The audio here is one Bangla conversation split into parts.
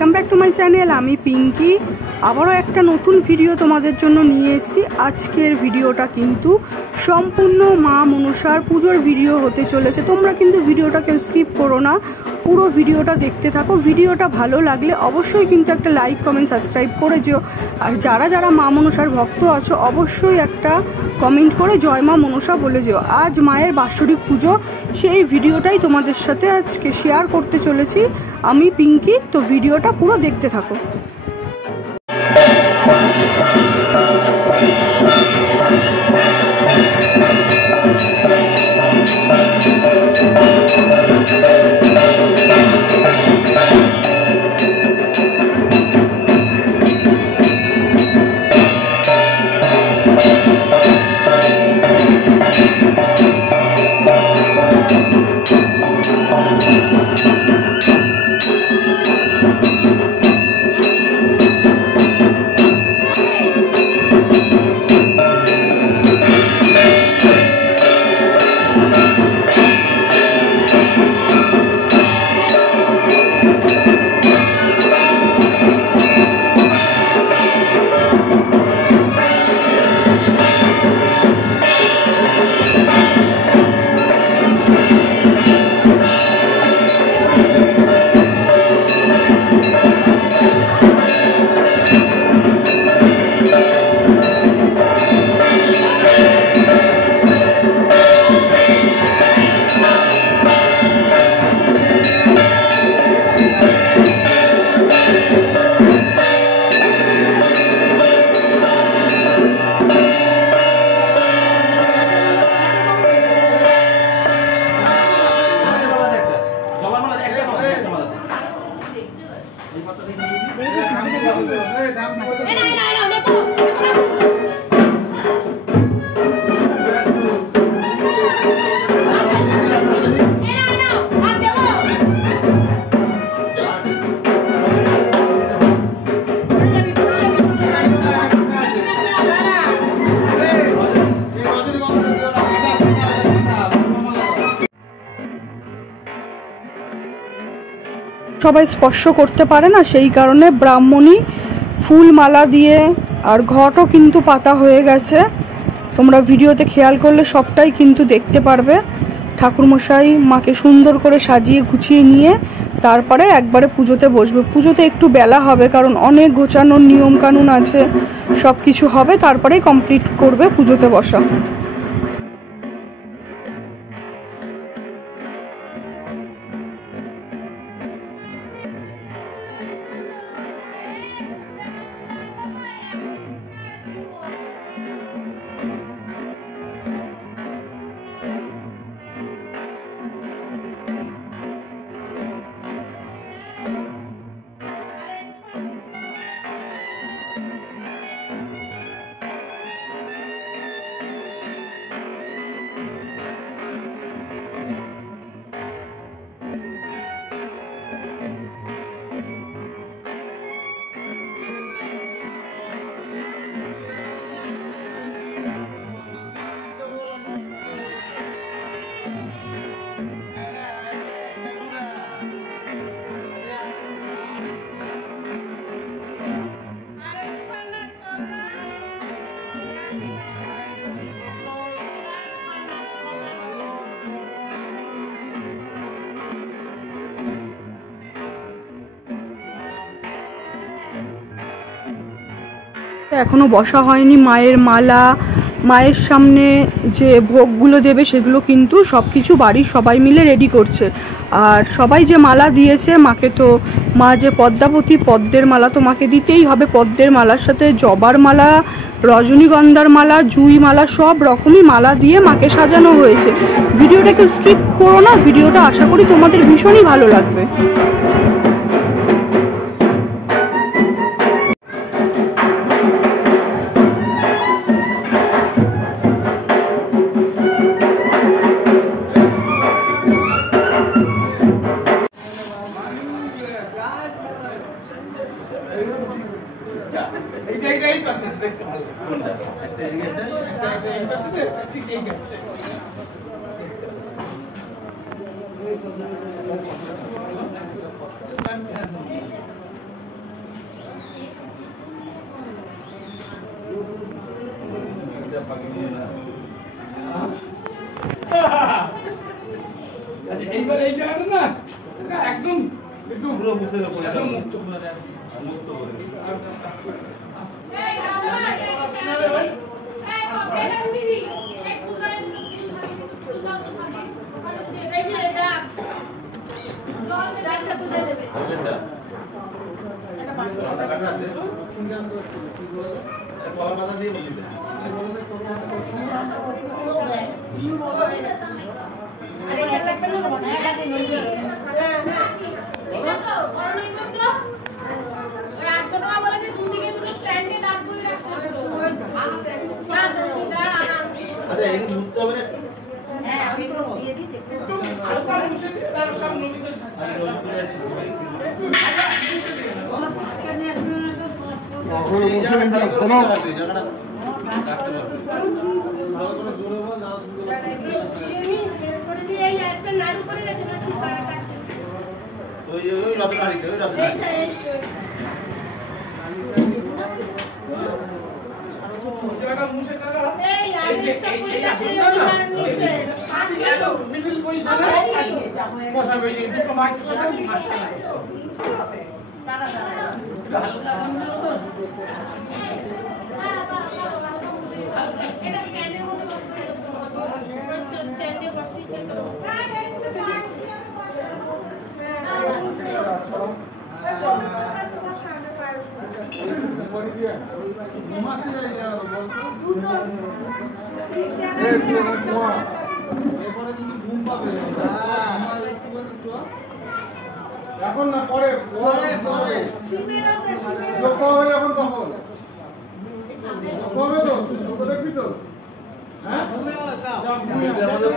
Welcome back to my channel. আমি পিঙ্কি আবারও একটা নতুন ভিডিও তোমাদের জন্য নিয়ে এসেছি। আজকের ভিডিওটা কিন্তু সম্পূর্ণ মা মনসার পুজোর ভিডিও হতে চলেছে। তোমরা কিন্তু ভিডিওটা কেউ স্কিপ করো না, পুরো ভিডিওটা দেখতে থাকো। ভিডিওটা ভালো লাগলে অবশ্যই কিন্তু একটা লাইক কমেন্ট সাবস্ক্রাইব করে যেও। আর যারা যারা মা মনসার ভক্ত আছো অবশ্যই একটা কমেন্ট করে জয় মা মনসা বলে যেও। আজ মায়ের বাৎসরিক পুজো, সেই ভিডিওটাই তোমাদের সাথে আজকে শেয়ার করতে চলেছি আমি পিঙ্কি। তো ভিডিওটা পুরো দেখতে থাকো। সবাই স্পর্শ করতে পারে না, সেই কারণে ব্রাহ্মণী ফুল মালা দিয়ে আর ঘটও কিন্তু পাতা হয়ে গেছে। তোমরা ভিডিওতে খেয়াল করলে সবটাই কিন্তু দেখতে পারবে। ঠাকুরমশাই মাকে সুন্দর করে সাজিয়ে গুছিয়ে নিয়ে তারপরে একবারে পুজোতে বসবে। পুজোতে একটু বেলা হবে, কারণ অনেক গোছানোর নিয়ম কানুন আছে, সব কিছু হবে, তারপরেই কমপ্লিট করবে পুজোতে বসা। এখনো বসা হয়নি। মায়ের মালা, মায়ের সামনে যে ভোগগুলো দেবে সেগুলো কিন্তু সব কিছু বাড়ির সবাই মিলে রেডি করছে। আর সবাই যে মালা দিয়েছে মাকে, তো মা যে পদ্মাবতী, পদ্মের মালা তো মাকে দিতেই হবে। পদ্মের মালার সাথে জবার মালা, রজনীগন্ধার মালা, জুই মালা, সব রকমই মালা দিয়ে মাকে সাজানো হয়েছে। ভিডিওটাকে স্কিপ করো না, ভিডিওটা আশা করি তোমাদের ভীষণই ভালো লাগবে। এইবার এই জায়গাটা না একদম একদম পুরো মুছে দাও, একদম মুক্ত করে দাও, মুক্ত করে দাও। এই দাদা এই কপেটা দিদি এক ফুলগাড়ি ফুল দাও তো সাথে এই যে এটা জল রাখটা তুলে দেবে ওটা এটা পানি কাটা আছে এটা কল পাতা দিয়ে বসি দে আরে এটা লাগবে না এটা নিয়ে এটা তো করোনা তো ওই 800 টাকা বলেছে দুদিকে দুটো স্ট্যান্ডে দাঁড় করে রাখতে হবে না দুদিকে দাঁড় আনা আচ্ছা এই মুছতে হবে না হ্যাঁ আমি দিয়ে দিই একটু হালকা মুছে দিয়ে তার সব নবীদের সাথে শোনো জায়গাটা কাটতে পারবে ভালো করে জোরে বল না চিনি বের করে দিয়ে এই একটা নাড়ু করে গেছে না সিপারা কাটতে ওই রবকারিতে ওই রবকারিতে জায়গাটা মুছে দাও এই আরেকটা করে গেছে ওই আর মুছে আসলে মিডল পজিশনে বসাবে এই দুটো মাছ হবে দাঁড়া হালকা এটা স্ট্যান্ডের মধ্যে স্ট্যান্ডে বসিয়েছে তো এখন না পরে পরে এখন তখন কবে তো দেখবি তো হ্যাঁ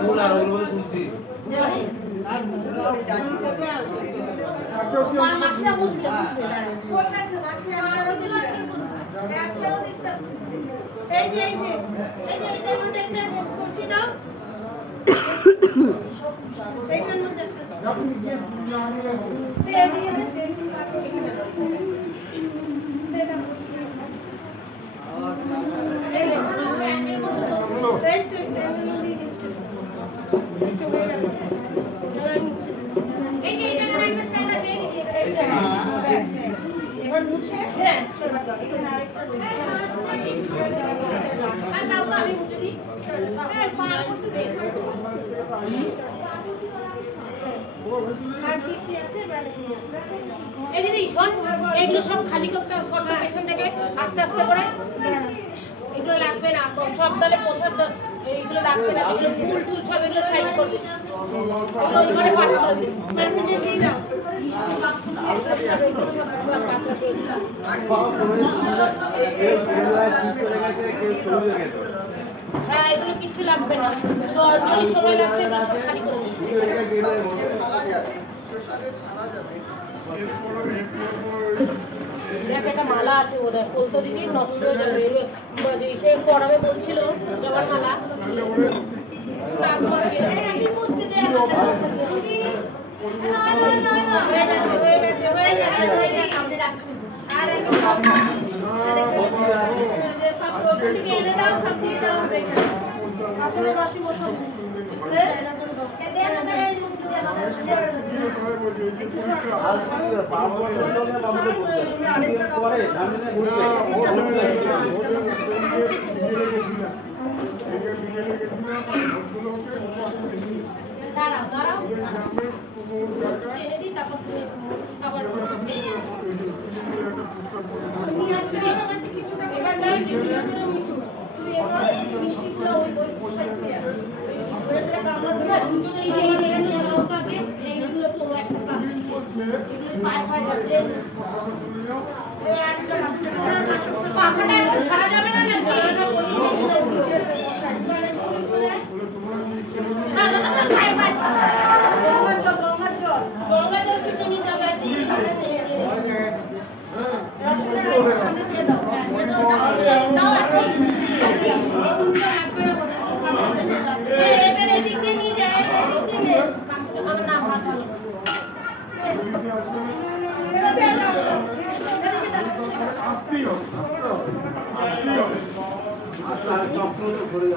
ফুল আর ওর মধ্যে তুলসী এই যে এটার মধ্যে একটা তুলসী দাও এইটার মধ্যে এবার মুছে হ্যাঁ এখানে আরেকটা আর নাও তো আমি মুছে দিই এই দিদি শোন এগুলো সব খালি করতে ফটো পেছন থেকে আস্তে আস্তে করে এগুলো লাগবে না সব দলে প্রসাদ এইগুলো লাগবে না এগুলো ফুল টুল সব এগুলো সাইড করে দিন ওইখানে পাস করে দিন মেসেজে দিয়ে দাও হ্যাঁ এগুলো কিছু লাগবে না তো যদি সময় লাগবে সব খালি করে দিন একটা মালা আছে ওদের বলতো দিদি নষ্ট হয়ে যাবে সে পড়াবে বলছিল জবার মালা দাঁড়াও দাঁড়াও দিদি তারপর আবার ছাড়া যাবে না ধরে